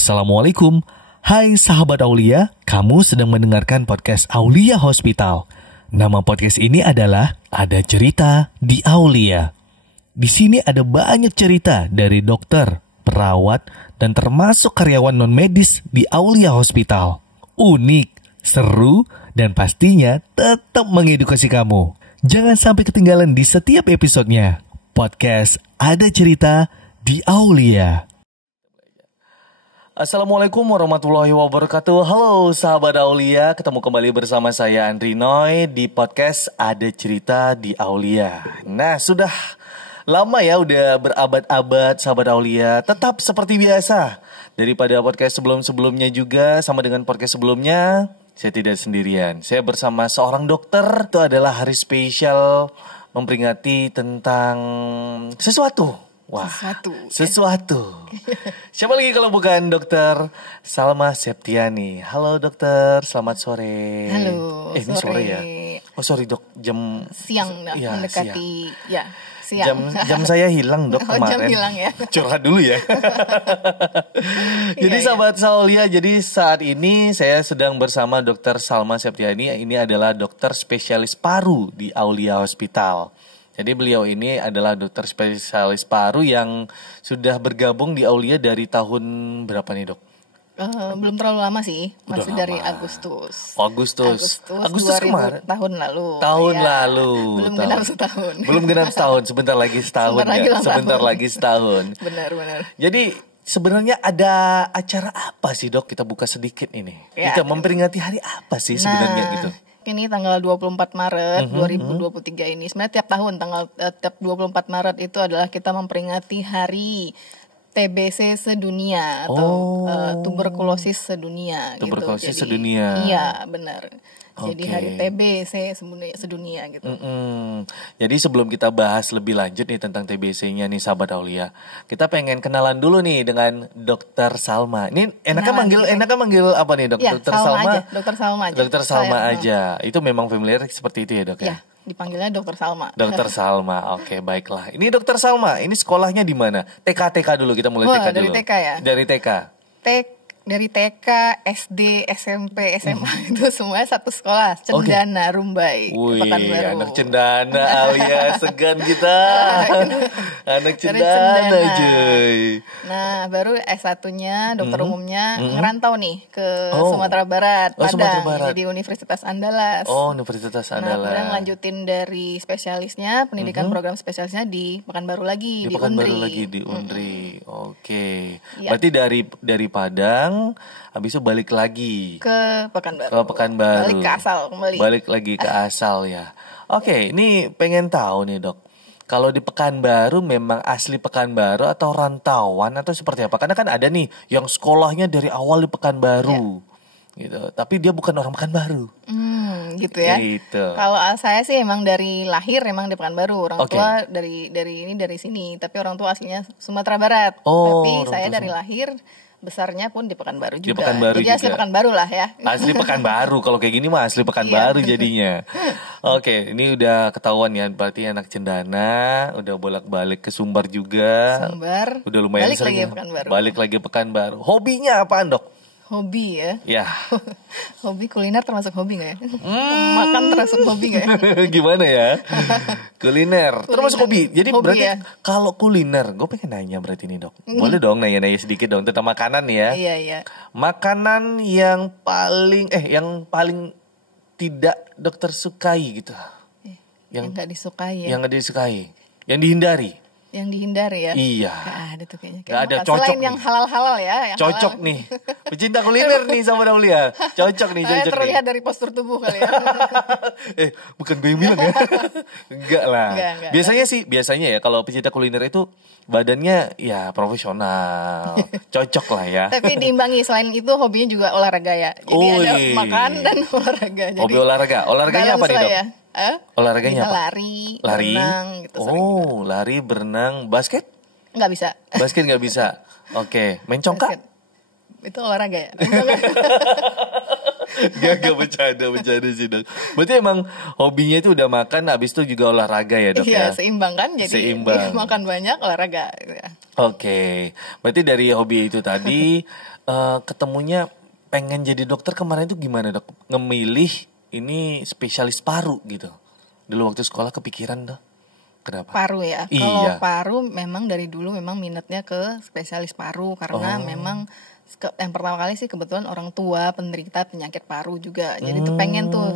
Assalamualaikum. Hai sahabat Aulia, kamu sedang mendengarkan podcast Aulia Hospital. Nama podcast ini adalah Ada Cerita di Aulia. Di sini ada banyak cerita dari dokter, perawat, dan termasuk karyawan non-medis di Aulia Hospital. Unik, seru, dan pastinya tetap mengedukasi kamu. Jangan sampai ketinggalan di setiap episodenya. Podcast Ada Cerita di Aulia. Assalamualaikum warahmatullahi wabarakatuh. Halo sahabat Aulia, ketemu kembali bersama saya Andri Noy di podcast Ada Cerita di Aulia. Nah, sudah lama ya, udah berabad-abad sahabat Aulia. Tetap seperti biasa, daripada podcast sebelum-sebelumnya juga sama dengan podcast sebelumnya, saya tidak sendirian. Saya bersama seorang dokter. Itu adalah hari spesial memperingati tentang sesuatu. Wah, sesuatu. Siapa lagi kalau bukan Dokter Salma Septiani. Halo dokter, selamat sore. Halo, ini sore ya? Oh sorry dok, jam siang ya, mendekati siang. Jam saya hilang dok kemarin. Jam hilang ya. Curhat dulu ya. Jadi sahabat Aulia, jadi saat ini saya sedang bersama Dokter Salma Septiani. Ini adalah dokter spesialis paru di Aulia Hospital. Jadi beliau ini adalah dokter spesialis paru yang sudah bergabung di Aulia dari tahun berapa nih dok? Belum terlalu lama sih, masih Udah dari lama. Agustus Kemarin? Tahun lalu. Belum tahun. genap setahun. Belum genap setahun, sebentar lagi setahun ya. Sebentar lagi setahun. Benar. Jadi sebenarnya ada acara apa sih dok? Kita buka sedikit ini. Ya. Kita memperingati hari apa sih sebenarnya gitu? Ini tanggal 24 Maret 2023 ini. Sebenarnya tiap tahun tiap 24 Maret itu adalah kita memperingati hari TBC sedunia atau tuberkulosis sedunia. Tuberkulosis gitu. sedunia. Iya, benar. Jadi Oke. hari TBC sedunia gitu. Jadi sebelum kita bahas lebih lanjut nih tentang TBC-nya nih sahabat Aulia, kita pengen kenalan dulu nih dengan Dokter Salma. Ini enaknya manggil apa nih dok? Ya, Dokter Salma. Dokter Salma aja. Dokter Salma aja. Itu memang familiar seperti itu ya dok ya? Ya, dipanggilnya Dokter Salma. Dokter Salma, oke baiklah. Ini Dokter Salma, ini sekolahnya di mana? TK dulu, kita mulai TK dari dulu. TK ya? Dari TK. Dari TK, SD, SMP, SMA itu semuanya satu sekolah, Cendana, Rumbai, Pekanbaru. Anak Cendana alias segan kita. Anak Cendana, cuy. Nah, baru S1-nya dokter umumnya ngerantau nih ke Sumatera Barat, Sumatera Barat. di Universitas Andalas. Universitas Andalas. Nah, kemudian lanjutin dari spesialisnya, pendidikan program spesialisnya di Pekanbaru lagi, di Pekanbaru Undri. lagi di Undri. Oke. Ya. Berarti dari Padang habis itu balik lagi Ke Pekanbaru. Balik ke asal kembali. Balik lagi ke asal ya. Oke, ini pengen tahu nih dok. Kalau di Pekanbaru memang asli Pekanbaru atau rantauan atau seperti apa? Karena kan ada nih yang sekolahnya dari awal di Pekanbaru, gitu. Tapi dia bukan orang Pekanbaru. Gitu ya. Gitu. Kalau saya sih emang dari lahir emang di Pekanbaru. Orang Oke. tua dari sini, tapi orang tua aslinya Sumatera Barat. Oh, Tapi orang saya tua dari lahir besarnya pun di Pekanbaru juga. Di Pekanbaru Jadi asli juga. Pekanbaru lah ya. Asli Pekanbaru, kalau kayak gini mah asli Pekanbaru jadinya. Oke, ini udah ketahuan ya, berarti anak Cendana, udah bolak-balik ke Sumbar juga. Sumbar. Udah lumayan Balik sering. lagi Pekanbaru. Balik lagi Pekanbaru. Hobinya apaan dok? Hobi ya. Ya. Hobi kuliner termasuk hobi gak ya? Makan termasuk hobi gak ya? Gimana ya? Kuliner. Termasuk hobi. Jadi Hobi berarti ya. kalau kuliner, gue pengen nanya berarti nih dok. Boleh dong nanya-nanya sedikit dong tentang makanan nih ya. Iya. Makanan yang paling tidak dokter sukai gitu. Yang gak disukai ya. Yang nggak disukai, yang dihindari. Yang dihindari ya. Iya. Gak ada tuh kayaknya. Gak ada, Makan. cocok Selain nih. yang halal-halal ya. Yang Cocok halal. nih. Pecinta kuliner nih sama Daulia. Cocok nih. Terlihat dari postur tubuh kali ya. Bukan gue yang bilang ya. Enggak lah. Enggak. Biasanya ya kalau pecinta kuliner itu badannya ya profesional. Cocok lah ya. Tapi diimbangi, selain itu hobinya juga olahraga ya. Jadi ada makan dan olahraga. Jadi Hobi olahraga. Olahraganya apa nih dok? Ya. Olahraganya Bisa apa? lari, Lari. berenang gitu. Sering. Lari, berenang, basket? Nggak bisa. Basket nggak bisa. Oke, main congkak? Basket. Itu olahraga ya. Gak bercanda sih dok. Berarti emang hobinya itu udah makan, habis itu juga olahraga ya dok Iya, ya? seimbang kan, jadi Seimbang. makan banyak, olahraga gitu ya. Oke, berarti dari hobi itu tadi ketemunya pengen jadi dokter kemarin itu gimana dok? Ngemilih ini spesialis paru gitu. Dulu waktu sekolah kepikiran dok. Kenapa? Paru ya. Iya. Kalau paru memang dari dulu memang minatnya ke spesialis paru karena memang yang pertama kali sih kebetulan orang tua penderita penyakit paru juga. Jadi tuh pengen tuh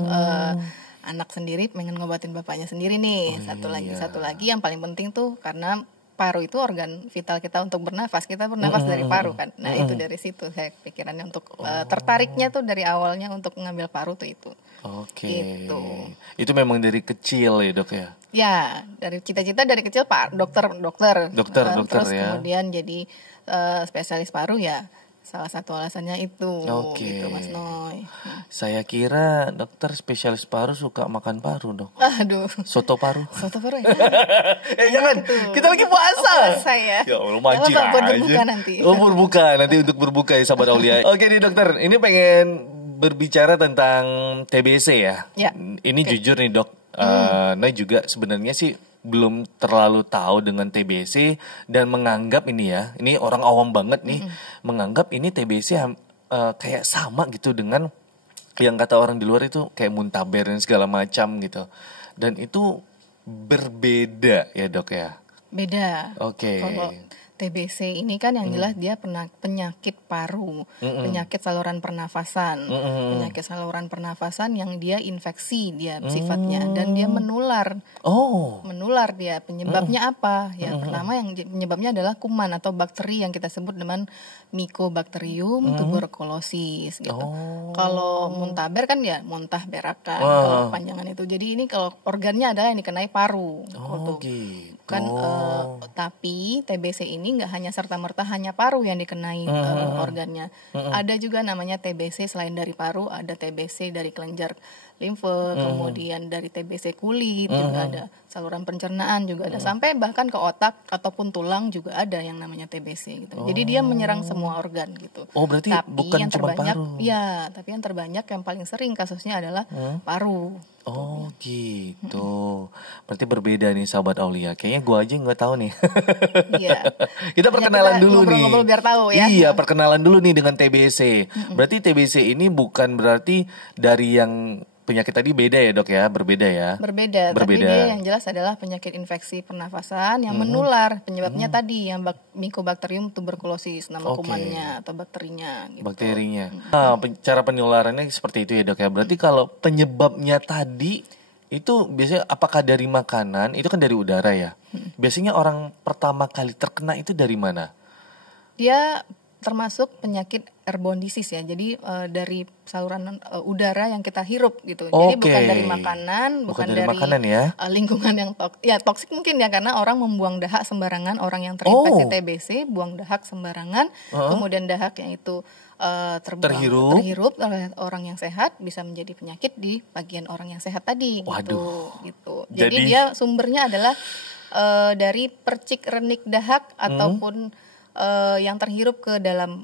anak sendiri pengen ngobatin bapaknya sendiri nih. Satu lagi yang paling penting tuh karena paru itu organ vital kita untuk bernafas. Kita bernafas dari paru kan. Nah, itu dari situ saya pikirannya untuk tertariknya tuh dari awalnya untuk mengambil paru tuh itu. Oke. Gitu. Itu memang dari kecil ya dok ya? Ya, dari cita-cita dari kecil Pak dokter. Terus ya. kemudian jadi spesialis paru ya. Salah satu alasannya itu Oke. gitu Mas Noy. Saya kira dokter spesialis paru suka makan paru dok. Aduh. Soto paru. Soto paru ya. Jangan. Kita lagi puasa. Puasa ya. Ya Allah mancing Jangan, buat aja. berbuka nanti. Oh berbuka nanti untuk berbuka ya sahabat Aulia. Oke nih dokter, ini pengen berbicara tentang TBC ya. Ya. Ini jujur nih dok. Nah juga sebenarnya sih belum terlalu tahu dengan TBC dan menganggap ini orang awam banget nih, menganggap ini TBC kayak sama gitu dengan yang kata orang di luar itu kayak muntaber dan segala macam gitu. Dan itu berbeda ya dok ya. Beda. Oke. Kalau TBC ini kan yang jelas dia penyakit paru, penyakit saluran pernafasan, penyakit saluran pernafasan yang dia infeksi dia sifatnya dan dia menular. Menular dia. Penyebabnya apa? Ya pertama yang penyebabnya adalah kuman atau bakteri yang kita sebut dengan Mycobacterium tuberculosis gitu. Kalau muntaber kan ya muntah berakan kalau panjangan itu. Jadi ini kalau organnya adalah yang dikenai paru. Gitu. Kan tapi TBC ini nggak hanya serta-merta hanya paru yang dikenai organnya. Ada juga namanya TBC selain dari paru, ada TBC dari kelenjar limfe, kemudian dari TBC kulit juga ada, saluran pencernaan juga ada, sampai bahkan ke otak ataupun tulang juga ada yang namanya TBC gitu. Jadi dia menyerang semua organ gitu. Oh berarti tapi bukan yang cuma terbanyak, paru. ya, tapi yang terbanyak yang paling sering kasusnya adalah paru. Oh gitu. Berarti berbeda nih sahabat Aulia. Kayaknya gua aja nggak tahu nih. Iya. Kita perkenalan dulu nih. Ngobrol-ngobrol biar tahu ya. Iya, perkenalan dulu nih dengan TBC. Berarti TBC ini bukan berarti dari yang penyakit tadi beda ya dok ya, berbeda ya? Berbeda, tapi dia yang jelas adalah penyakit infeksi pernafasan yang menular. Penyebabnya tadi yang Mycobacterium tuberculosis, nama kumannya atau bakterinya. Gitu. Bakterinya. Nah, cara penularannya seperti itu ya dok ya. Berarti kalau penyebabnya tadi itu biasanya apakah dari makanan? Itu kan dari udara ya. Biasanya orang pertama kali terkena itu dari mana? Dia termasuk penyakit airborne disease ya. Jadi dari saluran udara yang kita hirup gitu. Jadi bukan dari makanan, bukan dari makanan ya. Lingkungan yang toksik mungkin ya, karena orang membuang dahak sembarangan, orang yang terinfeksi TBC buang dahak sembarangan, kemudian dahak yang itu terhirup oleh orang yang sehat bisa menjadi penyakit di bagian orang yang sehat tadi gitu. Jadi dia sumbernya adalah dari percik renik dahak ataupun yang terhirup ke dalam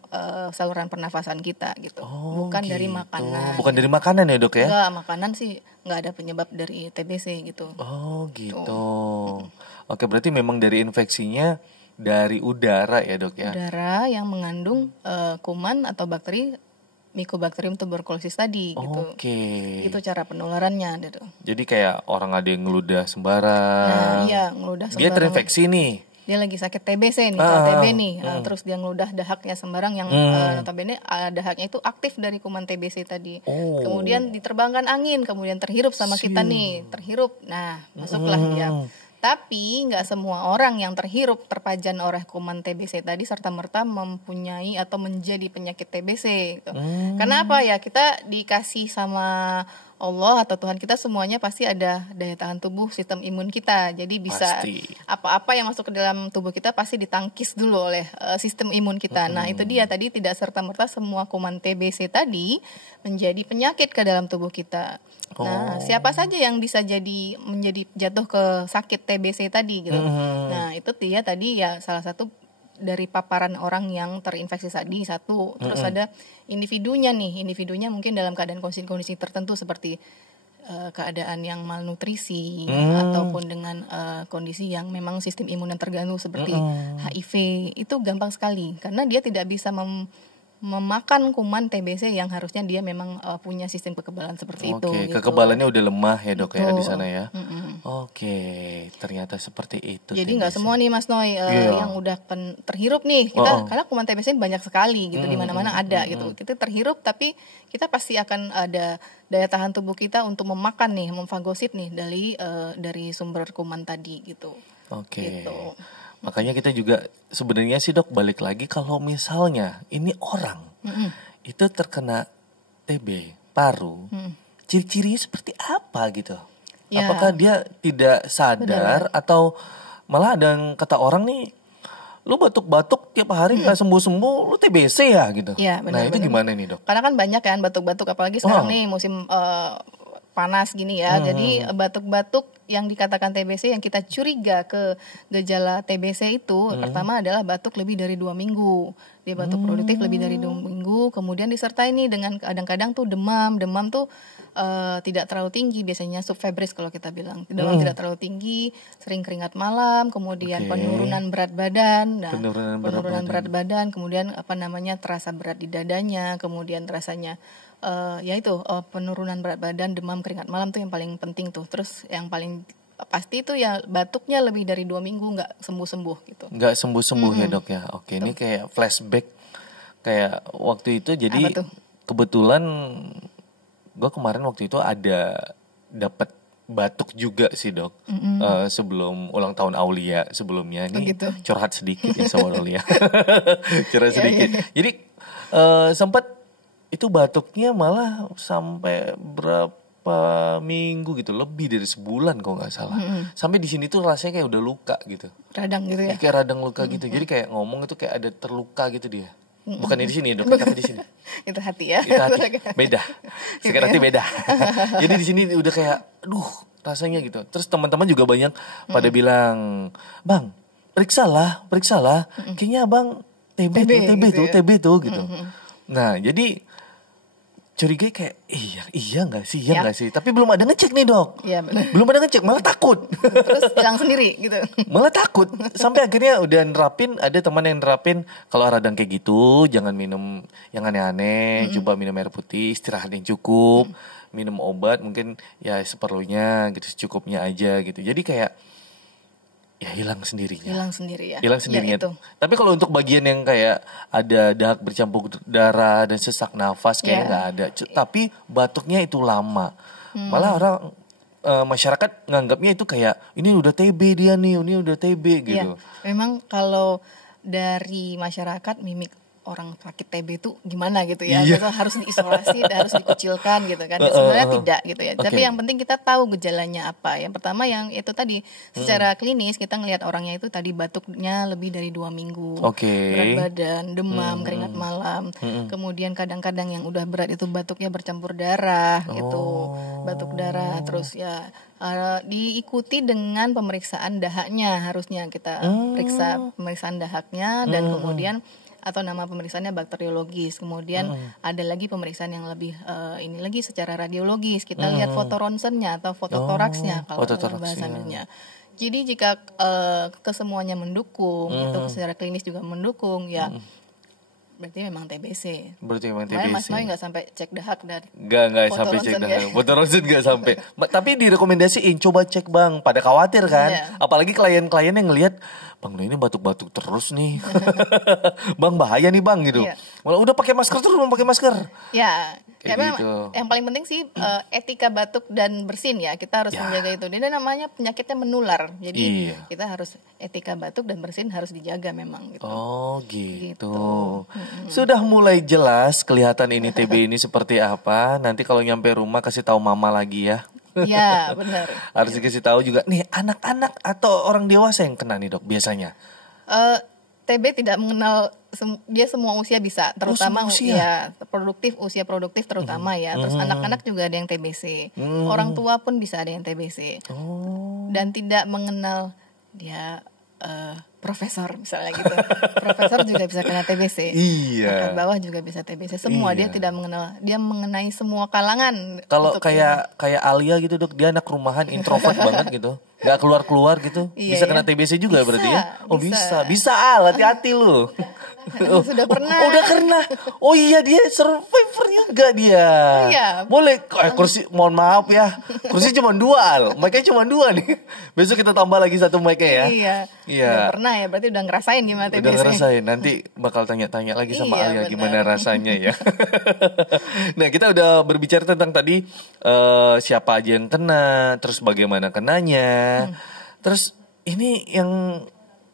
saluran pernafasan kita gitu. Bukan dari makanan. Bukan dari makanan ya dok ya? Enggak, makanan sih nggak ada penyebab dari TBC gitu. Oh gitu. Oke, berarti memang dari infeksinya dari udara ya dok ya? Udara yang mengandung kuman atau bakteri Mycobacterium tuberculosis tadi gitu. Itu cara penularannya gitu. Jadi kayak orang ada yang ngeludah sembarang. Nah iya, ngeludah sembarang. Dia terinfeksi nih. Dia lagi sakit TBC nih, TB nih, terus dia ngeludah dahaknya sembarang yang notabene dahaknya itu aktif dari kuman TBC tadi. Kemudian diterbangkan angin, kemudian terhirup sama kita nih, terhirup. Nah, masuklah dia. Tapi nggak semua orang yang terpajan oleh kuman TBC tadi serta-merta mempunyai atau menjadi penyakit TBC. Gitu. Karena apa ya? Kita dikasih sama Allah atau Tuhan kita semuanya pasti ada daya tahan tubuh, sistem imun kita. Jadi bisa apa-apa yang masuk ke dalam tubuh kita pasti ditangkis dulu oleh sistem imun kita. Nah itu dia tadi, tidak serta-merta semua kuman TBC tadi menjadi penyakit ke dalam tubuh kita. Nah siapa saja yang bisa menjadi jatuh ke sakit TBC tadi gitu. Nah itu dia tadi ya salah satu dari paparan orang yang terinfeksi tadi satu, terus ada individunya mungkin dalam keadaan kondisi tertentu seperti keadaan yang malnutrisi ataupun dengan kondisi yang memang sistem imun yang terganggu seperti HIV, itu gampang sekali karena dia tidak bisa memakan kuman TBC yang harusnya dia memang punya sistem kekebalan seperti itu. Oke, gitu. kekebalannya udah lemah ya dok ya di Betul. sana ya. Oke, ternyata seperti itu. Jadi nggak TBC. semua nih Mas Noy yang udah terhirup nih kita karena kuman TBC banyak sekali gitu di mana-mana ada gitu. Kita terhirup tapi kita pasti akan ada daya tahan tubuh kita untuk memakan nih, memfagosit nih dari sumber kuman tadi gitu. Oke. Gitu. Makanya kita juga sebenarnya sih dok balik lagi kalau misalnya ini orang itu terkena TB paru, ciri-cirinya seperti apa gitu? Ya. Apakah dia tidak sadar atau malah ada yang kata orang nih, lu batuk-batuk tiap hari nggak sembuh-sembuh, lu TBC ya gitu? Ya, Nah itu gimana nih dok? Karena kan banyak kan batuk-batuk apalagi sekarang nih musim panas gini ya. Jadi batuk-batuk yang dikatakan TBC yang kita curiga ke gejala TBC itu pertama adalah batuk lebih dari 2 minggu. Dia batuk produktif lebih dari 2 minggu, kemudian disertai nih dengan kadang-kadang tuh demam. Demam tuh tidak terlalu tinggi, biasanya subfebris kalau kita bilang. Demam tidak terlalu tinggi, sering keringat malam, kemudian penurunan berat badan. Nah, penurunan berat badan, kemudian terasa berat di dadanya, kemudian rasanya penurunan berat badan, demam, keringat malam tuh yang paling penting tuh. Terus yang paling pasti itu ya batuknya lebih dari 2 minggu nggak sembuh-sembuh gitu. Nggak sembuh-sembuh ya dok ya. Oke, ini kayak flashback kayak waktu itu. Jadi kebetulan gue kemarin waktu itu ada dapat batuk juga sih dok. Sebelum ulang tahun Aulia sebelumnya ini curhat sedikit ya sama Aulia. Curhat sedikit. Jadi sempat itu batuknya malah sampai berapa minggu gitu, lebih dari sebulan kalau nggak salah. Sampai di sini tuh rasanya kayak udah luka gitu. Radang gitu ya. Kayak radang luka gitu. Jadi kayak ngomong itu kayak ada terluka gitu dia. Bukan di sini dok, tapi di sini. Itu hati ya. Itu hati. Beda. Sekarang hati beda. Jadi di sini udah kayak aduh rasanya gitu. Terus teman-teman juga banyak pada bilang, "Bang, periksalah. Kayaknya Abang TB tuh gitu." Nah, jadi curiga kayak iya nggak sih, tapi belum ada ngecek nih dok. Iya benar. Belum ada ngecek, malah takut. Terus hilang sendiri gitu. Malah takut sampai akhirnya udah nerapin, ada teman yang nerapin kalau radang kayak gitu jangan minum yang aneh-aneh, coba minum air putih, istirahat yang cukup, minum obat mungkin ya seperlunya gitu, secukupnya aja gitu. Jadi kayak ya hilang sendirinya. Ya, itu. Tapi kalau untuk bagian yang kayak ada dahak bercampur darah dan sesak nafas kayaknya nggak ada. Tapi batuknya itu lama. Malah orang masyarakat nganggapnya itu kayak ini udah TB dia nih, ini udah TB gitu. Ya, memang kalau dari masyarakat mimik orang sakit TB itu gimana gitu ya, harus diisolasi, harus dikucilkan gitu kan. Sebenarnya tidak gitu ya. Tapi yang penting kita tahu gejalanya apa. Yang pertama yang itu tadi secara klinis kita ngelihat orangnya itu tadi batuknya lebih dari 2 minggu, berat badan, demam, keringat malam, kemudian kadang-kadang yang udah berat itu batuknya bercampur darah gitu, batuk darah, terus ya diikuti dengan pemeriksaan dahaknya, harusnya kita periksa pemeriksaan dahaknya dan kemudian atau nama pemeriksaannya bakteriologis. Kemudian ada lagi pemeriksaan yang lebih ini lagi secara radiologis. Kita lihat foto ronsennya atau foto toraksnya kalau dalam bahasanya. Jadi jika kesemuanya mendukung, itu secara klinis juga mendukung, ya berarti memang TBC. Mas Noy nggak sampai cek dahak dan nggak sampai cek dahak. Foto ronsen nggak sampai. Tapi direkomendasiin coba cek bang. Pada khawatir kan. Apalagi klien-klien yang ngelihat Bang ini batuk-batuk terus nih. Bang bahaya nih bang gitu. Malah udah pakai masker terus, mau pakai masker. Ya memang yang paling penting sih etika batuk dan bersin ya. Kita harus menjaga itu. Dia namanya penyakitnya menular. Jadi kita harus etika batuk dan bersin harus dijaga memang gitu. Oh gitu. Sudah mulai jelas kelihatan ini TB ini seperti apa. Nanti kalau nyampe rumah kasih tahu mama lagi ya. Ya benar. Harus dikasih tahu juga nih anak-anak atau orang dewasa yang kena nih dok biasanya. TB tidak mengenal dia semua usia bisa, terutama usia produktif terutama ya. Terus anak-anak juga ada yang TBC. Orang tua pun bisa ada yang TBC. Dan tidak mengenal dia profesor misalnya gitu. Profesor juga bisa kena TBC. Iya. Pangkat bawah juga bisa TBC. Semua dia tidak mengenal, dia mengenai semua kalangan. Kalau untuk kayak Alia gitu Dok, dia anak rumahan, introvert banget gitu, nggak keluar gitu, Iya, bisa ya. kena TBC juga Bisa, berarti ya? Oh bisa. bisa hati-hati lu. Sudah pernah. Udah kena. Oh iya, dia survivor juga dia. Oh iya. Boleh. Kursi, mohon maaf ya, kursi cuma 2 Al, mic-nya cuma 2 nih. Besok kita tambah lagi 1 mic-nya ya. Iya. Udah pernah ya, berarti udah ngerasain gimana TBC. Udah ngerasain, nanti bakal tanya-tanya lagi sama Iya, Alia benar. gimana rasanya ya. Nah, kita udah berbicara tentang tadi siapa aja yang kena, terus bagaimana kenanya. Terus ini yang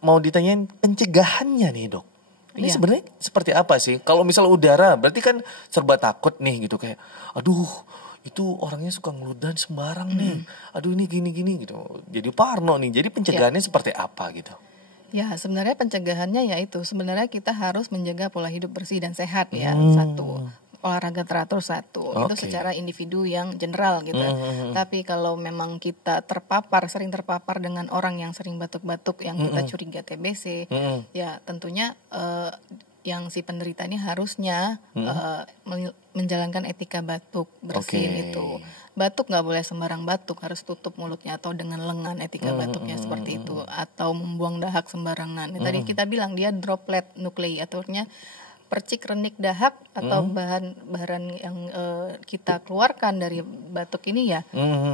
mau ditanyain pencegahannya nih Dok. Ini Iya. sebenarnya seperti apa sih? Kalau misal udara, berarti kan serba takut nih gitu, kayak aduh itu orangnya suka ngeludahan sembarang nih. Aduh ini gini-gini gitu. Jadi parno nih. Jadi pencegahannya seperti apa gitu? Ya, sebenarnya pencegahannya yaitu sebenarnya kita harus menjaga pola hidup bersih dan sehat ya. Satu, olahraga teratur satu. Itu Oke. secara individu yang general gitu. Tapi kalau memang kita sering terpapar dengan orang yang sering batuk-batuk yang kita curiga TBC, ya tentunya yang si penderita ini harusnya menjalankan etika batuk bersin Oke. itu. Batuk nggak boleh sembarang batuk, harus tutup mulutnya atau dengan lengan etika batuknya seperti itu, atau membuang dahak sembarangan. Tadi kita bilang dia droplet nuklei, artinya percik renik dahak atau bahan yang kita keluarkan dari batuk ini ya,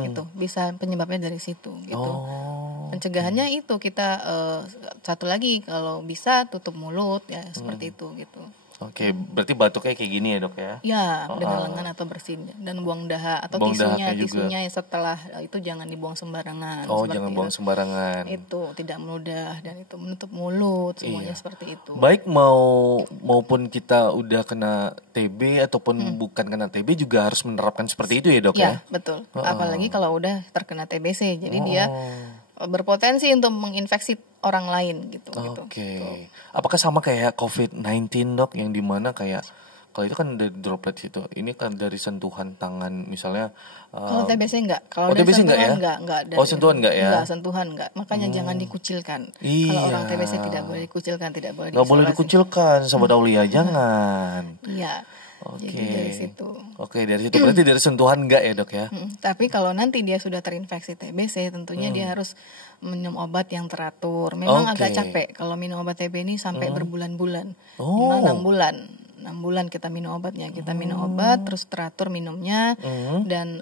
itu bisa penyebabnya dari situ gitu. Pencegahannya itu kita satu lagi kalau bisa tutup mulut ya seperti itu gitu. Oke, berarti batuknya kayak gini ya Dok ya? Ya, dengan lengan atau bersin dan buang dahak atau Buang dahaknya juga. tisunya yang setelah itu jangan dibuang sembarangan. Oh, seperti jangan itu. buang sembarangan. Itu tidak meludah dan itu menutup mulut semuanya seperti itu. Baik maupun kita udah kena TB ataupun bukan kena TB juga harus menerapkan seperti itu ya Dok ya? Ya, betul. Apalagi kalau udah terkena TBC. Jadi dia berpotensi untuk menginfeksi orang lain gitu. Oke. Apakah sama kayak COVID-19 Dok, yang dimana kayak kalau itu kan dari droplet itu, ini kan dari sentuhan tangan misalnya. Kalau TBC enggak, kalau dari TBC enggak sentuhan ya? enggak dari, Oh, sentuhan enggak ya? Enggak, sentuhan enggak. Makanya jangan dikucilkan. Iya. Kalau orang TBC tidak boleh dikucilkan, tidak boleh Nggak boleh diisolasi. dikucilkan, Sobat Aulia, jangan. Iya. Oke. Jadi dari situ. Oke, dari situ berarti dari sentuhan enggak ya Dok ya? Tapi kalau nanti dia sudah terinfeksi TBC, tentunya dia harus minum obat yang teratur. Memang Oke. agak capek kalau minum obat TB ini sampai berbulan-bulan. Oh. Minimal 6 bulan. 6 bulan kita minum obatnya. Kita minum obat terus teratur minumnya dan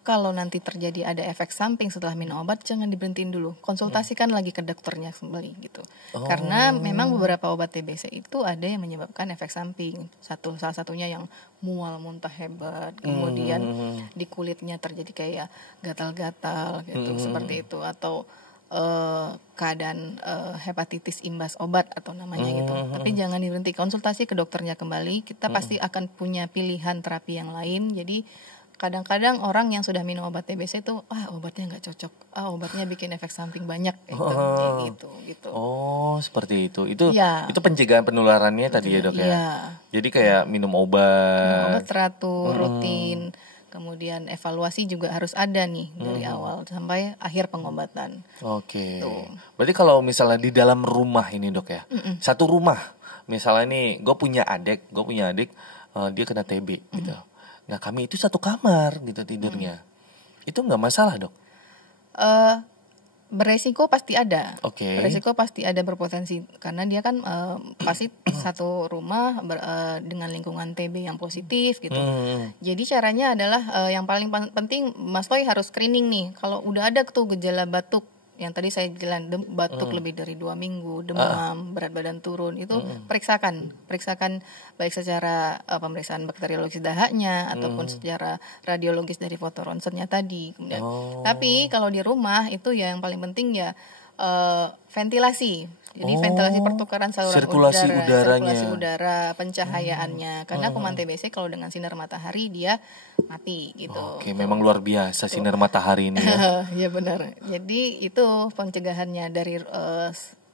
kalau nanti terjadi ada efek samping setelah minum obat, jangan diberhentiin dulu. Konsultasikan lagi ke dokternya kembali gitu. Karena memang beberapa obat TBC itu ada yang menyebabkan efek samping. Salah satunya yang mual muntah hebat, kemudian di kulitnya terjadi kayak gatal-gatal gitu, seperti itu, atau keadaan hepatitis imbas obat atau namanya gitu. Tapi jangan diberhenti, konsultasi ke dokternya kembali. Kita pasti akan punya pilihan terapi yang lain. Jadi kadang-kadang orang yang sudah minum obat TBC itu obatnya nggak cocok, obatnya bikin efek samping banyak gitu. Oh, seperti itu. Itu Ya. itu pencegahan penularannya tadi ya Dok ya. Iya. Jadi kayak minum Minum obat. obat teratur, rutin. Kemudian evaluasi juga harus ada nih dari awal sampai akhir pengobatan. Oke. Tuh. Berarti kalau misalnya di dalam rumah ini Dok ya. Satu rumah. Misalnya nih, gue punya adik, dia kena TB gitu. Nah, kami itu satu kamar gitu tidurnya. Itu nggak masalah Dok? Beresiko pasti ada. Oke. Beresiko pasti ada, berpotensi karena dia kan pasti satu rumah dengan lingkungan TB yang positif gitu. Jadi caranya adalah yang paling penting Mas Toy harus screening nih. Kalau udah ada tuh gejala batuk yang tadi saya bilang, batuk lebih dari 2 minggu, demam, berat badan turun, itu periksakan baik secara pemeriksaan bakteriologis dahaknya ataupun secara radiologis dari foto ronsennya tadi. Kemudian, tapi kalau di rumah itu ya yang paling penting ya ventilasi. Jadi ventilasi pertukaran saluran Sirkulasi udaranya. sirkulasi udara, pencahayaannya. Karena kuman TBC kalau dengan sinar matahari dia mati gitu. Oke, memang luar biasa sinar matahari ini ya. Ya benar. Jadi itu pencegahannya dari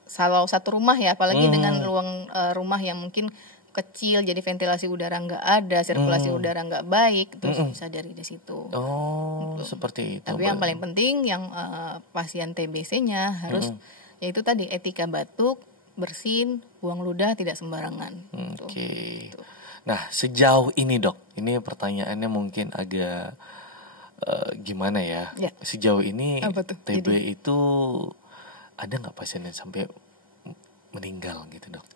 kalau satu rumah ya, apalagi dengan ruang rumah yang mungkin kecil, jadi ventilasi udara nggak ada, sirkulasi udara nggak baik, terus bisa dari situ. Oh, seperti itu. Tapi yang paling penting yang pasien TBC-nya harus ya itu tadi etika batuk, bersin, buang ludah tidak sembarangan. Oke. Nah, sejauh ini dok, ini pertanyaannya mungkin agak gimana ya? Ya. Sejauh ini Apa tuh? TB itu ada nggak pasien yang sampai meninggal gitu dok?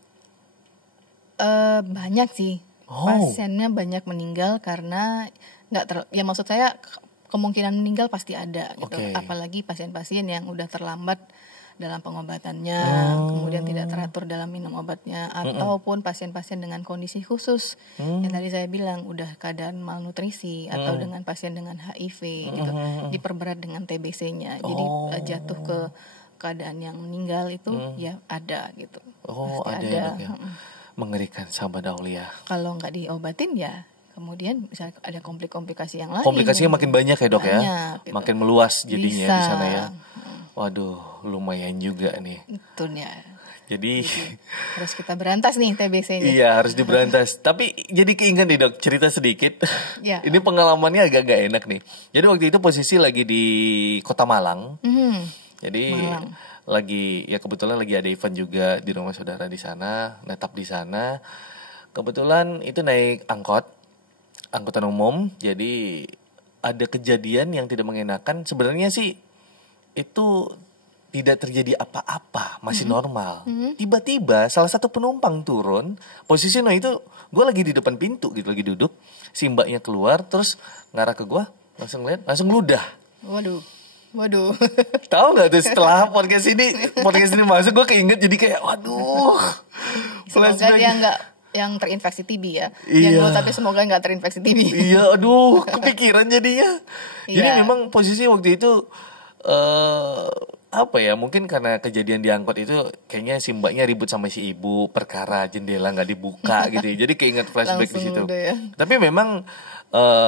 Banyak sih. Pasiennya banyak meninggal karena ya maksud saya kemungkinan meninggal pasti ada gitu. Oke. Apalagi pasien-pasien yang udah terlambat dalam pengobatannya, kemudian tidak teratur dalam minum obatnya, ataupun pasien-pasien dengan kondisi khusus yang tadi saya bilang udah keadaan malnutrisi atau dengan pasien dengan HIV gitu, diperberat dengan TBC-nya. Jadi jatuh ke keadaan yang meninggal itu ya ada gitu. Oh, Pasti ada ya dok ya. Mengerikan sahabat Aulia. Kalau nggak diobatin ya kemudian bisa ada komplikasi yang lain. Komplikasinya makin banyak ya dok ya. Banyak, gitu. Makin meluas jadinya Bisa. di sana ya. Waduh, lumayan juga nih. Itu ya. Jadi Harus kita berantas nih TBC-nya. iya harus diberantas. Tapi jadi keinget nih dok, cerita sedikit. Ya. Ini pengalamannya agak gak enak nih. Jadi waktu itu posisi lagi di Kota Malang. Jadi Malang. lagi ya kebetulan lagi ada event juga di rumah saudara di sana, netap di sana. Kebetulan itu naik angkutan umum. Jadi ada kejadian yang tidak mengenakan. Sebenarnya sih itu tidak terjadi apa-apa, masih normal. Tiba-tiba salah satu penumpang turun, posisi itu gue lagi di depan pintu gitu, lagi duduk. Si mbaknya keluar, terus ngarah ke gue, langsung lihat, langsung ludah. Waduh. Tahu nggak tuh setelah podcast ini masuk, gue keinget jadi kayak, waduh. Semoga dia nggak yang terinfeksi TB ya. Iya. Yang tapi semoga nggak terinfeksi TB. Iya, aduh, kepikiran jadinya. Jadi Iya. memang posisi waktu itu apa ya, mungkin karena kejadian di angkot itu kayaknya si mbaknya ribut sama si ibu perkara jendela nggak dibuka gitu ya. Jadi keinget flashback di situ. Langsung udah ya. Tapi memang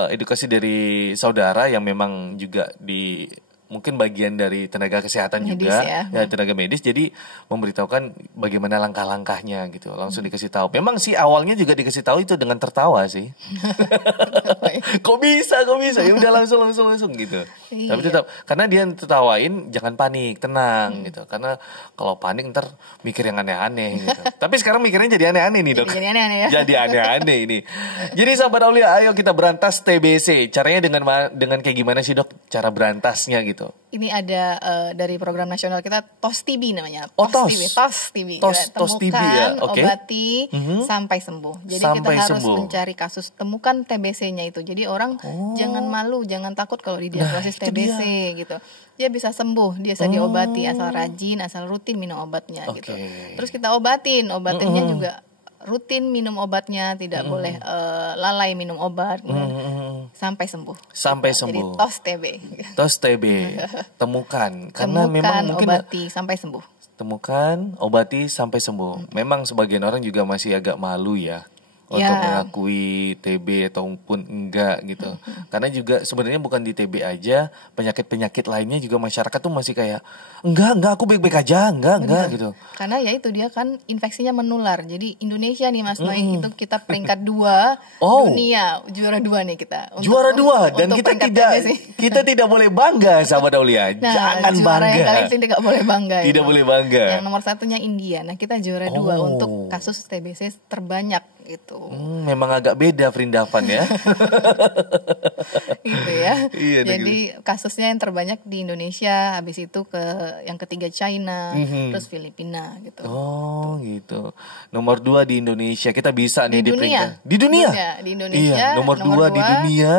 edukasi dari saudara yang memang juga di mungkin bagian dari tenaga kesehatan Medis juga ya. tenaga medis, jadi memberitahukan bagaimana langkah-langkahnya gitu, langsung dikasih tahu. Memang sih awalnya juga dikasih tahu itu dengan tertawa sih. kok bisa ya udah langsung gitu. Iya. Tapi tetap karena dia tertawain, jangan panik, tenang gitu, karena kalau panik ntar mikir yang aneh-aneh gitu. Tapi sekarang mikirnya jadi aneh-aneh nih dok. Jadi aneh-aneh ya. Jadi aneh-aneh ini. Jadi sahabat Aulia, ayo kita berantas TBC. Caranya dengan kayak gimana sih dok? Cara berantasnya gitu. Ini ada dari program nasional kita TOS TB namanya. Oh, TOS. TB. TOS TB ya, oke. Obati sampai sembuh. Jadi Sampai kita harus sembuh. mencari kasus, temukan TBC-nya itu. Jadi orang jangan malu, jangan takut kalau didiagnosis Nah, itu TBC gitu. Dia bisa sembuh, dia bisa diobati asal rajin, asal rutin minum obatnya gitu. Oke. Terus kita obatinnya juga rutin minum obatnya, tidak boleh lalai minum obat sampai sembuh. Sampai Jadi sembuh. TOS TB. TOS TB. Temukan. Karena memang mungkin obati sampai sembuh. temukan, obati sampai sembuh. Memang sebagian orang juga masih agak malu ya untuk Ya. mengakui TB ataupun enggak gitu. Karena juga sebenarnya bukan di TB aja, penyakit-penyakit lainnya juga masyarakat tuh masih kayak enggak aku baik-baik aja, enggak gitu. Karena ya itu dia kan infeksinya menular. Jadi Indonesia nih Mas Noy itu kita peringkat 2 Oh. dunia, juara 2 nih kita. Juara 2 dan untuk kita peringkat tidak TBC. kita tidak boleh bangga sahabat Aulia. Nah, Jangan juara yang bangga. kali ini tidak boleh bangga. Tidak itu. boleh bangga. Yang nomor satunya India. Nah kita juara 2 untuk kasus TBC terbanyak gitu. Memang agak beda Vrindavan ya. Gitu ya. Iya, Jadi kasusnya yang terbanyak di Indonesia, habis itu ke yang ketiga China, terus Filipina gitu. Oh gitu. Nomor 2 di Indonesia. Kita bisa nih Di di dunia. peringkat. Di dunia. Di Indonesia. Iya, nomor 2 di dua. dunia.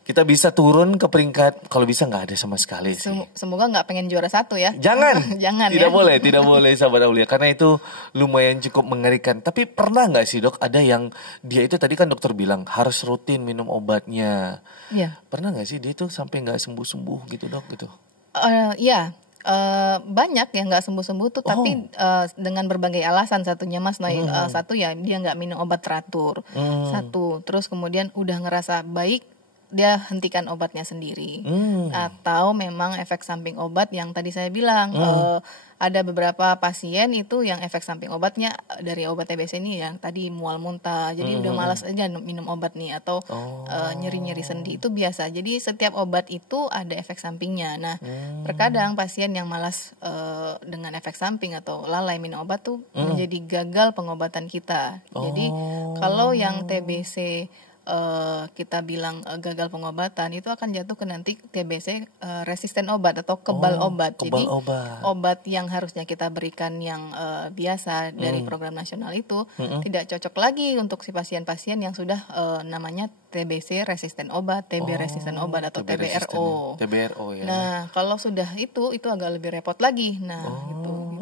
Kita bisa turun ke peringkat, kalau bisa nggak ada sama sekali sih. Semoga nggak pengen juara 1 ya. Jangan. Jangan Tidak ya. tidak boleh sahabat Aulia, karena itu lumayan cukup mengerikan. Tapi pernah nggak sih dok, ada yang dia itu tadi kan dokter bilang harus rutin minum obatnya. Iya. Pernah nggak sih dia itu sampai nggak sembuh gitu dok gitu? Iya. Banyak yang nggak sembuh-sembuh tuh, tapi dengan berbagai alasan. Satunya Mas Noy, satu ya dia nggak minum obat teratur. Satu, terus kemudian udah ngerasa baik dia hentikan obatnya sendiri. Atau memang efek samping obat yang tadi saya bilang, ada beberapa pasien itu yang efek samping obatnya dari obat TBC ini yang tadi mual muntah, jadi udah malas aja minum obat nih, atau nyeri-nyeri sendi, itu biasa. Jadi setiap obat itu ada efek sampingnya. Nah, terkadang pasien yang malas dengan efek samping atau lalai minum obat tuh menjadi gagal pengobatan kita. Jadi kalau yang TBC kita bilang gagal pengobatan, itu akan jatuh ke nanti TBC resisten obat atau kebal obat. Jadi obat yang harusnya kita berikan yang biasa dari program nasional itu tidak cocok lagi untuk si pasien-pasien yang sudah namanya TBC resisten obat, TB resisten obat atau TB TBRO. TBRO ya. Nah, kalau sudah itu agak lebih repot lagi. Nah,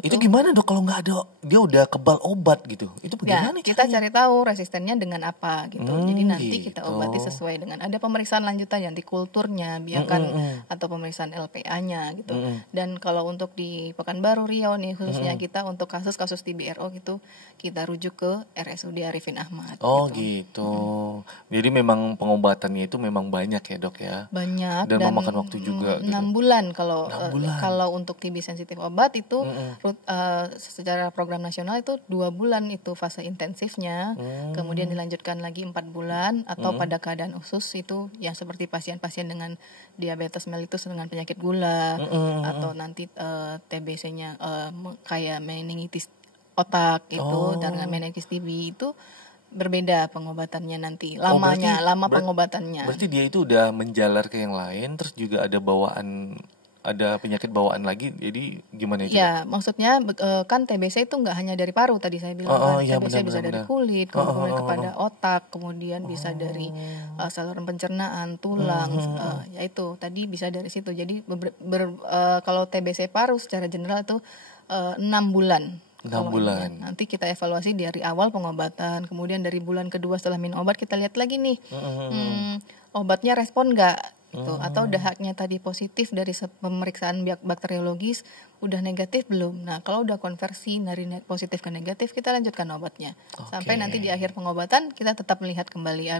itu gimana dok kalau nggak ada, dia udah kebal obat gitu? Itu bagaimana? Kita cari tahu resistennya dengan apa gitu. Jadi nanti kita obati sesuai dengan, ada pemeriksaan lanjutan nanti kulturnya, biarkan atau pemeriksaan LPA-nya gitu. Dan kalau untuk di Pekanbaru Riau nih khususnya, kita untuk kasus-kasus TBRO gitu kita rujuk ke RSUD Arifin Ahmad. Gitu. Jadi memang pengobatannya itu memang banyak ya dok ya. Banyak dan memakan waktu juga. 6 bulan kalau kalau untuk TB sensitif obat itu secara program nasional itu 2 bulan itu fase intensifnya, kemudian dilanjutkan lagi 4 bulan, atau pada keadaan khusus itu yang seperti pasien-pasien dengan diabetes mellitus dengan penyakit gula, atau nanti TBC-nya kayak meningitis otak itu, dan meningitis TB itu berbeda pengobatannya nanti, lama pengobatannya. Berarti dia itu udah menjalar ke yang lain, terus juga ada penyakit bawaan lagi, jadi gimana itu? Ya, maksudnya kan TBC itu nggak hanya dari paru tadi saya bilang, TBC bisa dari kulit, kemudian kepada otak, kemudian bisa dari saluran pencernaan, tulang, ya itu tadi bisa dari situ. Jadi kalau TBC paru secara general itu 6 bulan. 6 bulan. Nanti kita evaluasi dari awal pengobatan, kemudian dari bulan kedua setelah minum obat kita lihat lagi nih, obatnya respon nggak, gitu. Atau dahaknya tadi positif dari pemeriksaan bakteriologis udah negatif belum. Nah, kalau udah konversi dari positif ke negatif, kita lanjutkan obatnya. Sampai nanti di akhir pengobatan kita tetap melihat kembali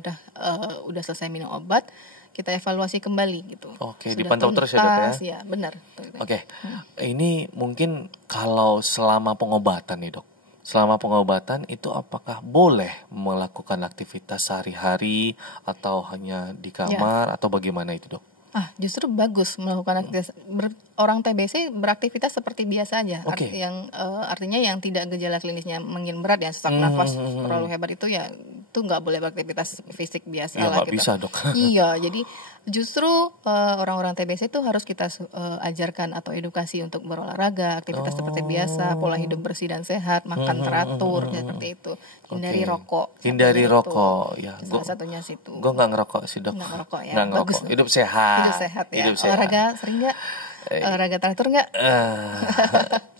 udah selesai minum obat, kita evaluasi kembali gitu. Dipantau terus ya dok ya? Ya, benar. Ini mungkin kalau selama pengobatan nih dok, selama pengobatan itu apakah boleh melakukan aktivitas sehari-hari atau hanya di kamar atau bagaimana itu dok? Justru bagus melakukan aktivitas. Orang TBC beraktivitas seperti biasa aja. Artinya yang tidak gejala klinisnya makin berat ya, sesak nafas terlalu hebat itu ya, itu nggak boleh beraktivitas fisik biasa lah. Nggak bisa dok. Iya, jadi justru orang-orang TBC itu harus kita ajarkan atau edukasi untuk berolahraga, aktivitas seperti biasa, pola hidup bersih dan sehat, makan teratur, seperti itu. Hindari rokok. Hindari rokok, ya. Salah satunya situ. Gue nggak ngerokok sih dok. Nggak ngerokok ya. Nggak ngerokok. Bagus. Hidup sehat. Hidup sehat ya. Olahraga sering nggak? Olahraga teratur nggak?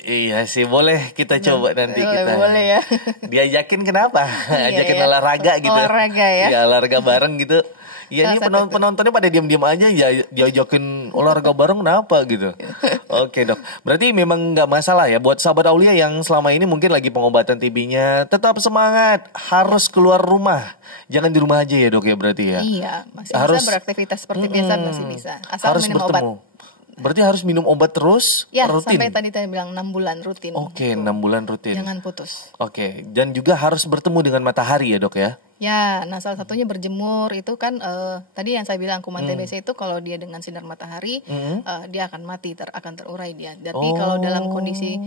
Iya sih, boleh kita coba nanti kita. Boleh ya. Diajakin kenapa? Ajakin olahraga gitu. Olahraga ya. Ya olahraga bareng gitu. Ya ini penontonnya pada diam-diam aja ya, diajakin olahraga bareng kenapa gitu. Oke dok, berarti memang nggak masalah ya buat sahabat Aulia yang selama ini mungkin lagi pengobatan TB-nya, tetap semangat, harus keluar rumah, jangan di rumah aja ya dok ya berarti ya. Iya, masih harus bisa beraktivitas seperti biasa, masih bisa, asal harus minum bertemu. obat. Berarti harus minum obat terus ya, rutin? Sampai tadi bilang 6 bulan rutin. 6 bulan rutin. Jangan putus. Dan juga harus bertemu dengan matahari ya dok ya? Ya, nah salah satunya berjemur itu kan tadi yang saya bilang kuman TBC itu kalau dia dengan sinar matahari dia akan mati, akan terurai dia. Jadi kalau dalam kondisi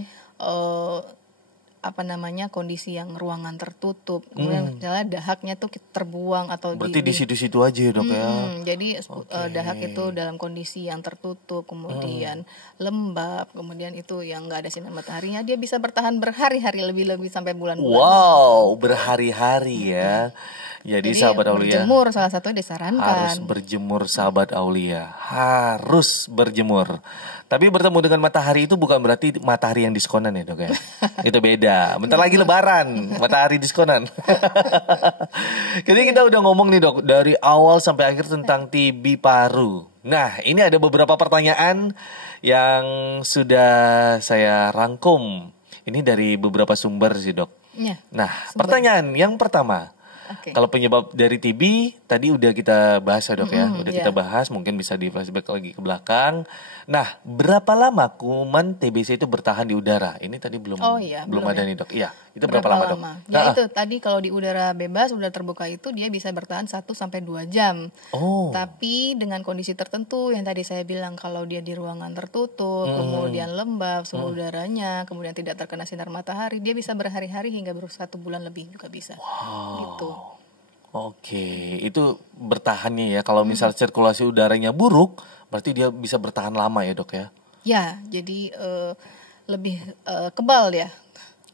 kondisi yang ruangan tertutup, kemudian misalnya dahaknya tuh terbuang atau berarti di situ-situ aja ya dok ya. Jadi dahak itu dalam kondisi yang tertutup, kemudian lembab, kemudian itu yang nggak ada sinar mataharinya, dia bisa bertahan berhari-hari, lebih sampai bulan-bulan. Wow, berhari-hari ya. Jadi sahabat Aulia, berjemur salah satu disarankan. Harus berjemur sahabat Aulia, harus berjemur. Tapi bertemu dengan matahari itu bukan berarti matahari yang diskonan ya dok ya. Itu beda. Bentar lagi lebaran, matahari diskonan. Jadi kita udah ngomong nih dok, dari awal sampai akhir tentang TB paru. Nah ini ada beberapa pertanyaan yang sudah saya rangkum. Ini dari beberapa sumber sih dok. Ya, nah pertanyaan yang pertama. Oke. Kalau penyebab dari TB tadi udah kita bahas ya dok ya, udah iya. kita bahas, mungkin bisa di flashback lagi ke belakang. Nah, berapa lama kuman TBC itu bertahan di udara? Ini tadi belum belum ada ya. nih dok. Iya, itu berapa lama dok? Ya itu tadi kalau di udara bebas, udara terbuka itu dia bisa bertahan 1 sampai 2 jam. Oh, Tapi dengan kondisi tertentu yang tadi saya bilang, kalau dia di ruangan tertutup, kemudian lembab suhu udaranya, kemudian tidak terkena sinar matahari, dia bisa berhari-hari hingga 1 bulan lebih juga bisa. Gitu. oke. Itu bertahannya ya. Kalau misal sirkulasi udaranya buruk, berarti dia bisa bertahan lama ya dok ya? Ya, jadi lebih kebal ya.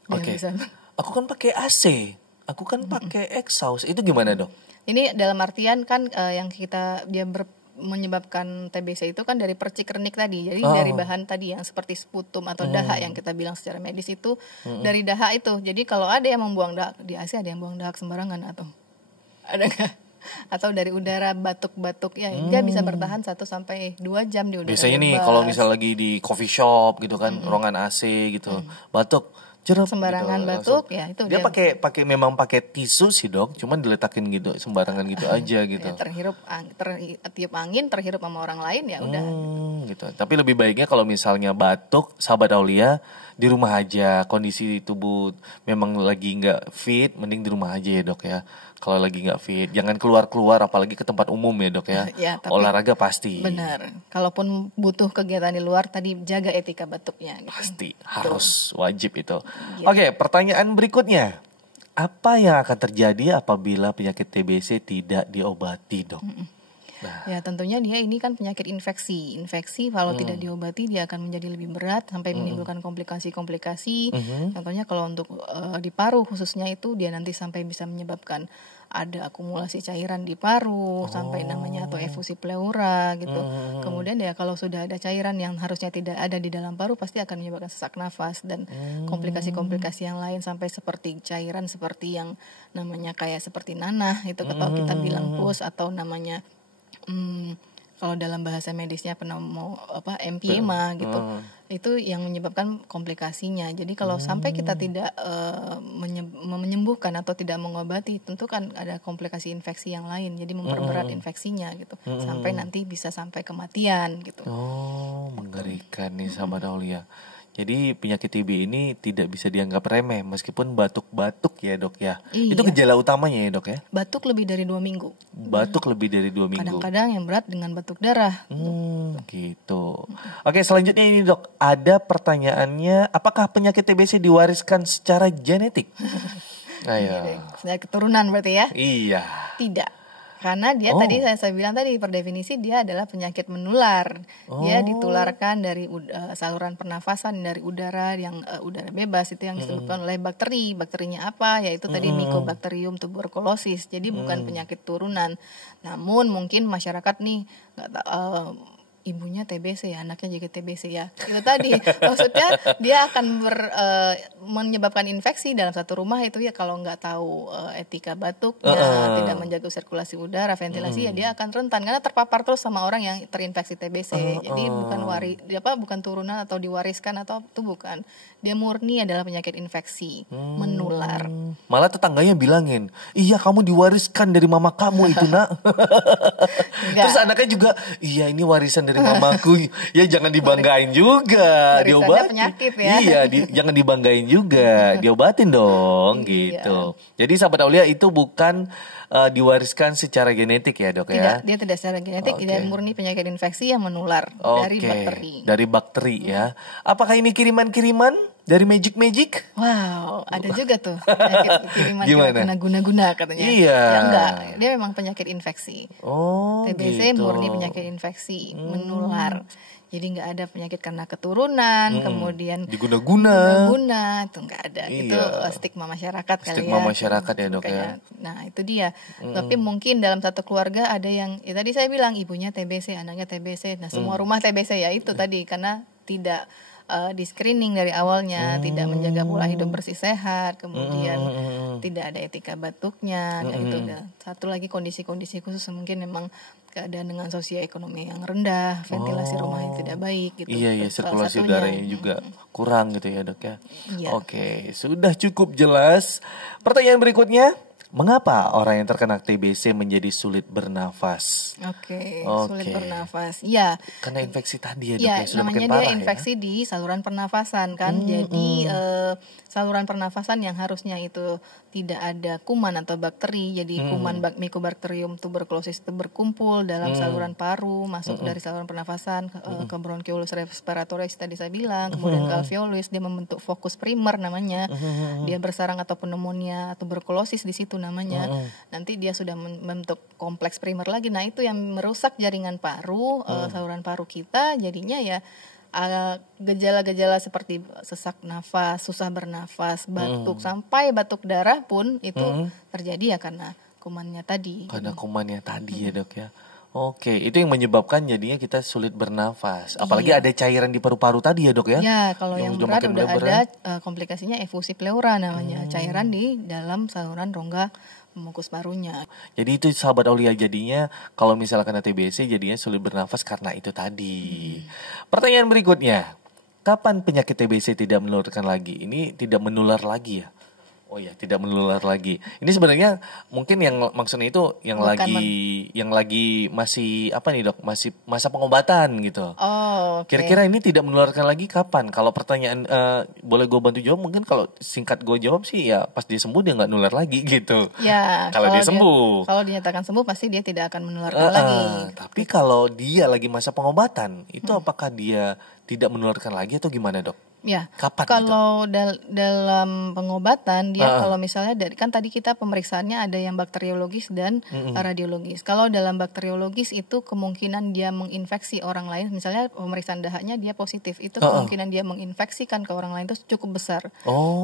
Dia Oke. bisa. Aku kan pakai AC, aku kan pakai exhaust. Itu gimana dok? Ini dalam artian kan yang menyebabkan TBC itu kan dari percik renik tadi. Jadi dari bahan tadi yang seperti sputum atau dahak yang kita bilang secara medis itu dari dahak itu. Jadi kalau ada yang membuang dahak di AC, ada yang buang dahak sembarangan atau ada nggak? Atau dari udara batuk-batuk ya, dia bisa bertahan 1 sampai 2 jam di udara Biasanya nih bebas. kalau misal lagi di coffee shop gitu kan, ruangan AC gitu, batuk, jerap Sembarangan gitu, batuk, langsung. ya itu Dia memang pakai tisu sih dok, cuman diletakin gitu sembarangan gitu aja gitu. ya, tiup angin, terhirup sama orang lain ya udah. Gitu. Tapi lebih baiknya kalau misalnya batuk, sahabat Aulia di rumah aja. Kondisi tubuh memang lagi nggak fit, mending di rumah aja ya dok ya. Kalau lagi nggak fit, jangan keluar-keluar, apalagi ke tempat umum ya dok ya. Ya, tapi olahraga pasti. benar. Kalaupun butuh kegiatan di luar, tadi jaga etika batuknya. Gitu. Pasti harus wajib itu. Oke, pertanyaan berikutnya. Apa yang akan terjadi apabila penyakit TBC tidak diobati, dok? Ya tentunya dia ini kan penyakit infeksi. Infeksi kalau tidak diobati dia akan menjadi lebih berat sampai menimbulkan komplikasi-komplikasi. Contohnya kalau untuk di paru khususnya itu dia nanti sampai bisa menyebabkan ada akumulasi cairan di paru sampai namanya atau efusi pleura gitu. Kemudian ya kalau sudah ada cairan yang harusnya tidak ada di dalam paru pasti akan menyebabkan sesak nafas dan komplikasi-komplikasi yang lain sampai seperti cairan seperti yang namanya kayak seperti nanah itu atau kita bilang pus atau namanya kalau dalam bahasa medisnya emphysema gitu. Itu yang menyebabkan komplikasinya. Jadi kalau sampai kita tidak menyembuhkan atau tidak mengobati, tentu kan ada komplikasi infeksi yang lain. Jadi memperberat infeksinya gitu. Sampai nanti bisa sampai kematian gitu. Oh, mengerikan nih sahabat Aulia. Jadi penyakit TB ini tidak bisa dianggap remeh meskipun batuk-batuk ya dok ya. Iya. Itu gejala utamanya ya dok ya? Batuk lebih dari 2 minggu. Batuk lebih dari 2 minggu. Kadang-kadang yang berat dengan batuk darah. Gitu. Oke, selanjutnya ini dok, ada pertanyaannya, apakah penyakit TBC diwariskan secara genetik? Ayo. Penyakit keturunan berarti ya? Iya. Tidak. Karena dia tadi saya bilang tadi per definisi dia adalah penyakit menular. Dia ditularkan dari saluran pernafasan dari udara yang udara bebas itu yang disebutkan oleh bakteri. Bakterinya apa? Yaitu tadi Mycobacterium tuberculosis. Jadi bukan penyakit turunan. Namun mungkin masyarakat nih nggak ibunya TBC ya, anaknya juga TBC ya. Itu tadi maksudnya dia akan menyebabkan infeksi dalam satu rumah itu ya kalau nggak tahu etika batuknya, tidak menjaga sirkulasi udara, ventilasi ya dia akan rentan karena terpapar terus sama orang yang terinfeksi TBC. Jadi bukan turunan atau diwariskan atau itu bukan. Dia murni adalah penyakit infeksi menular. Malah tetangganya bilangin, iya kamu diwariskan dari mama kamu itu nak. Terus anaknya juga, iya ini warisan dari mamaku. Ya jangan dibanggain juga, diobatin. Penyakit ya. Iya, jangan dibanggain juga, diobatin dong gitu. Jadi sahabat Aulia itu bukan diwariskan secara genetik ya dok ya? Tidak, dia tidak secara genetik, dia murni penyakit infeksi yang menular dari bakteri. Dari bakteri ya. Apakah ini kiriman-kiriman dari Magic? Wow, ada juga tuh penyakit kiriman kena guna-guna katanya. Iya. Ya enggak, dia memang penyakit infeksi. Oh, TBC gitu. murni penyakit infeksi menular. Jadi nggak ada penyakit karena keturunan, kemudian diguna-guna itu nggak ada. Iya. Itu stigma masyarakat kali ya. Stigma masyarakat ya dok ya. Nah itu dia. Tapi mungkin dalam satu keluarga ada yang, ya tadi saya bilang ibunya TBC, anaknya TBC. Nah semua rumah TBC ya itu tadi karena tidak di screening dari awalnya, tidak menjaga pola hidup bersih sehat, kemudian tidak ada etika batuknya, dan itu udah satu lagi kondisi-kondisi khusus mungkin memang keadaan dengan sosioekonomi yang rendah, ventilasi rumahnya tidak baik gitu. Iya, sirkulasi udaranya juga kurang gitu ya dok ya. Iya. Oke, sudah cukup jelas. Pertanyaan berikutnya, Mengapa orang yang terkena TBC menjadi sulit bernafas? Oke, Oke. sulit bernafas. Ya, Karena infeksi tadi ya dok ya ya, sudah namanya makin dia parah infeksi di saluran pernafasan kan. Jadi saluran pernafasan yang harusnya itu tidak ada kuman atau bakteri, jadi kuman Mycobacterium tuberculosis itu berkumpul dalam saluran paru, masuk dari saluran pernafasan ke bronchiolus respiratoris tadi saya bilang, kemudian ke alveolus, dia membentuk fokus primer namanya. Dia bersarang atau pneumonia atau tuberkulosis di situ namanya. Nanti dia sudah membentuk kompleks primer lagi. Nah, itu yang merusak jaringan paru, saluran paru kita, jadinya ya gejala-gejala seperti sesak nafas, susah bernafas, batuk, sampai batuk darah pun itu terjadi ya karena kumannya tadi. Karena kumannya tadi ya dok ya. Oke, itu yang menyebabkan jadinya kita sulit bernafas. Apalagi ada cairan di paru-paru tadi ya dok ya. Ya, kalau yang berat makin udah melebar, ada komplikasinya efusi pleura namanya, cairan di dalam saluran rongga pembungkus parunya. Jadi itu sahabat Aulia, jadinya kalau misalnya kena TBC jadinya sulit bernafas karena itu tadi. Pertanyaan berikutnya, kapan penyakit TBC tidak menularkan lagi? Ini tidak menular lagi ya? Oh ya, tidak menular lagi. Ini sebenarnya mungkin yang maksudnya itu yang lagi masih apa nih dok? Masih masa pengobatan gitu. Oh, oke. Kira-kira ini tidak menularkan lagi kapan? Kalau pertanyaan boleh gue bantu jawab, mungkin kalau singkat gue jawab sih ya pas dia sembuh dia nggak nular lagi gitu. Ya, kalau dia sembuh. Kalau dinyatakan sembuh pasti dia tidak akan menularkan lagi. Tapi kalau dia lagi masa pengobatan, itu apakah dia tidak menularkan lagi atau gimana dok? Ya, Kapan kalau dalam pengobatan dia kalau misalnya kan tadi kita pemeriksaannya ada yang bakteriologis dan radiologis. Kalau dalam bakteriologis itu kemungkinan dia menginfeksi orang lain, misalnya pemeriksaan dahaknya dia positif, itu kemungkinan dia menginfeksikan ke orang lain itu cukup besar.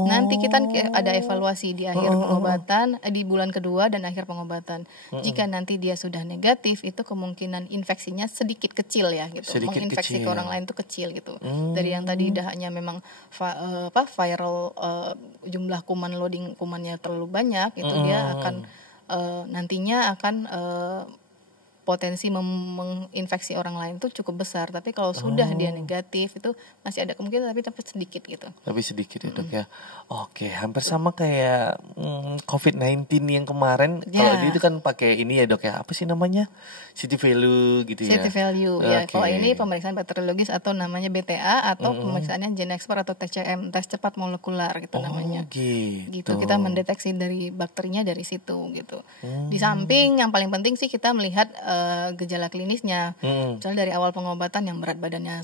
Nanti kita ada evaluasi di akhir pengobatan, di bulan kedua dan akhir pengobatan. Jika nanti dia sudah negatif, itu kemungkinan infeksinya sedikit kecil ya gitu. Menginfeksi ke orang lain itu kecil gitu. Dari yang tadi dahaknya memang viral jumlah kuman loading kumannya terlalu banyak itu dia akan nantinya akan potensi menginfeksi orang lain itu cukup besar. Tapi kalau sudah dia negatif itu masih ada kemungkinan tapi sedikit gitu. Tapi sedikit ya dok ya. Oke, hampir sama kayak COVID-19 yang kemarin. Kalau dia itu kan pakai ini ya dok ya. Apa sih namanya? City value gitu ya. City value ya. Kalau ini pemeriksaan bakteriologis atau namanya BTA atau pemeriksaannya GenExpert atau TCM, tes cepat molekular gitu namanya. Gitu. Kita mendeteksi dari bakterinya dari situ gitu. Di samping yang paling penting sih kita melihat gejala klinisnya. Misalnya dari awal pengobatan yang berat badannya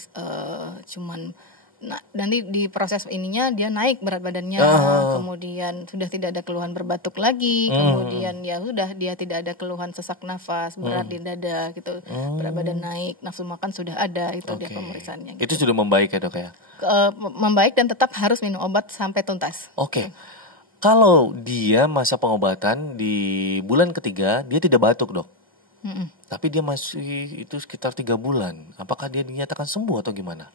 cuman nanti di proses ininya dia naik berat badannya, kemudian sudah tidak ada keluhan berbatuk lagi, kemudian ya sudah dia tidak ada keluhan sesak nafas, berat di dada gitu, berat badan naik, nafsu makan sudah ada, itu dia pemeriksaannya. Gitu. Itu sudah membaik ya dok ya? Membaik dan tetap harus minum obat sampai tuntas. Oke. Kalau dia masa pengobatan di bulan ketiga dia tidak batuk dok, tapi dia masih itu sekitar 3 bulan, apakah dia dinyatakan sembuh atau gimana?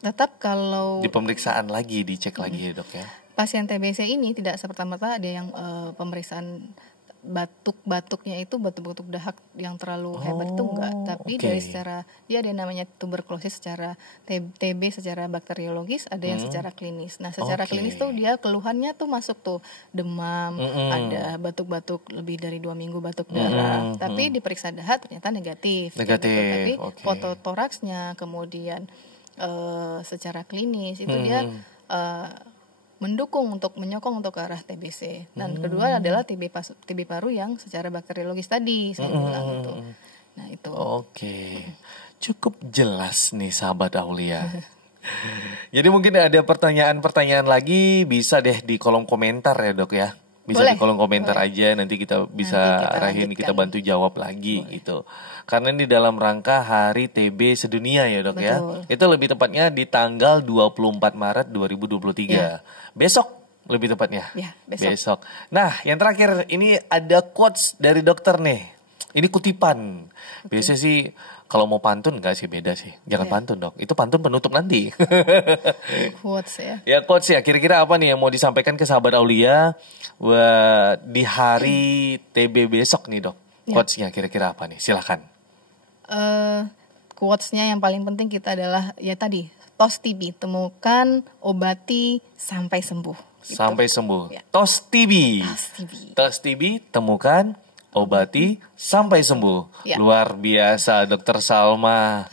Tetap kalau di pemeriksaan lagi, dicek lagi ya dok ya. Pasien TBC ini tidak seperti-merta ada yang pemeriksaan batuk-batuknya itu batuk-batuk dahak yang terlalu hebat itu enggak, tapi dari secara dia ada yang namanya tuberkulosis secara TB secara bakteriologis, ada yang secara klinis. Nah, secara klinis tuh dia keluhannya tuh masuk tuh demam, ada batuk-batuk lebih dari 2 minggu batuk darah, tapi diperiksa dahak ternyata negatif. Gitu. Tapi foto toraksnya kemudian secara klinis itu dia mendukung untuk menyokong untuk ke arah TBC. Dan kedua adalah TB paru yang secara bakteriologis tadi saya bilang itu. Nah, itu. Oke. Cukup jelas nih sahabat Aulia. Jadi mungkin ada pertanyaan-pertanyaan lagi bisa deh di kolom komentar ya dok ya. Bisa di kolom komentar aja, nanti kita bisa arahin, kita bantu jawab lagi gitu. Karena ini dalam rangka Hari TB Sedunia ya dok ya. Itu lebih tepatnya di tanggal 24 Maret 2023. Besok lebih tepatnya. Ya, besok. Nah, yang terakhir ini ada quotes dari dokter nih. Ini kutipan. Biasanya sih kalau mau pantun enggak sih, beda sih. Jangan pantun dok. Itu pantun penutup nanti. Quotes ya. Ya quotes ya. Kira-kira apa nih yang mau disampaikan ke sahabat Aulia di hari TB besok nih dok? Quotesnya kira-kira apa nih? Silakan. Quotesnya yang paling penting kita adalah ya tadi, tos TB, temukan, obati sampai sembuh. Sampai sembuh. Ya. Tos TB. Tos TB temukan, obati sampai sembuh. Ya. Luar biasa Dokter Salma.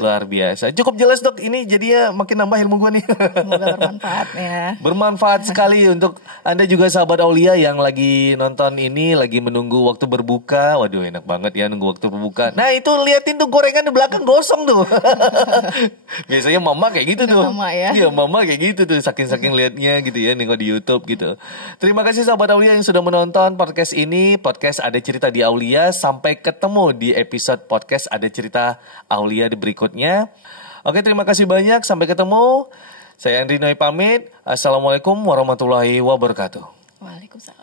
Luar biasa. Cukup jelas Dok, ini jadinya makin nambah ilmu gue nih. Semoga bermanfaat ya. Bermanfaat sekali untuk Anda juga sahabat Aulia yang lagi nonton ini, lagi menunggu waktu berbuka. Waduh enak banget ya nunggu waktu berbuka. Nah itu liatin tuh gorengan di belakang gosong tuh. Biasanya mama kayak gitu tuh. Mama ya. Iya mama kayak gitu tuh, saking-saking liatnya gitu ya, nengok di YouTube gitu. Terima kasih sahabat Aulia yang sudah menonton podcast ini, podcast Ada Cerita di Aulia. Sampai ketemu di episode podcast Ada Cerita Aulia di berikutnya. Oke, terima kasih banyak. Sampai ketemu. Saya Andri Noi pamit. Assalamualaikum warahmatullahi wabarakatuh. Waalaikumsalam.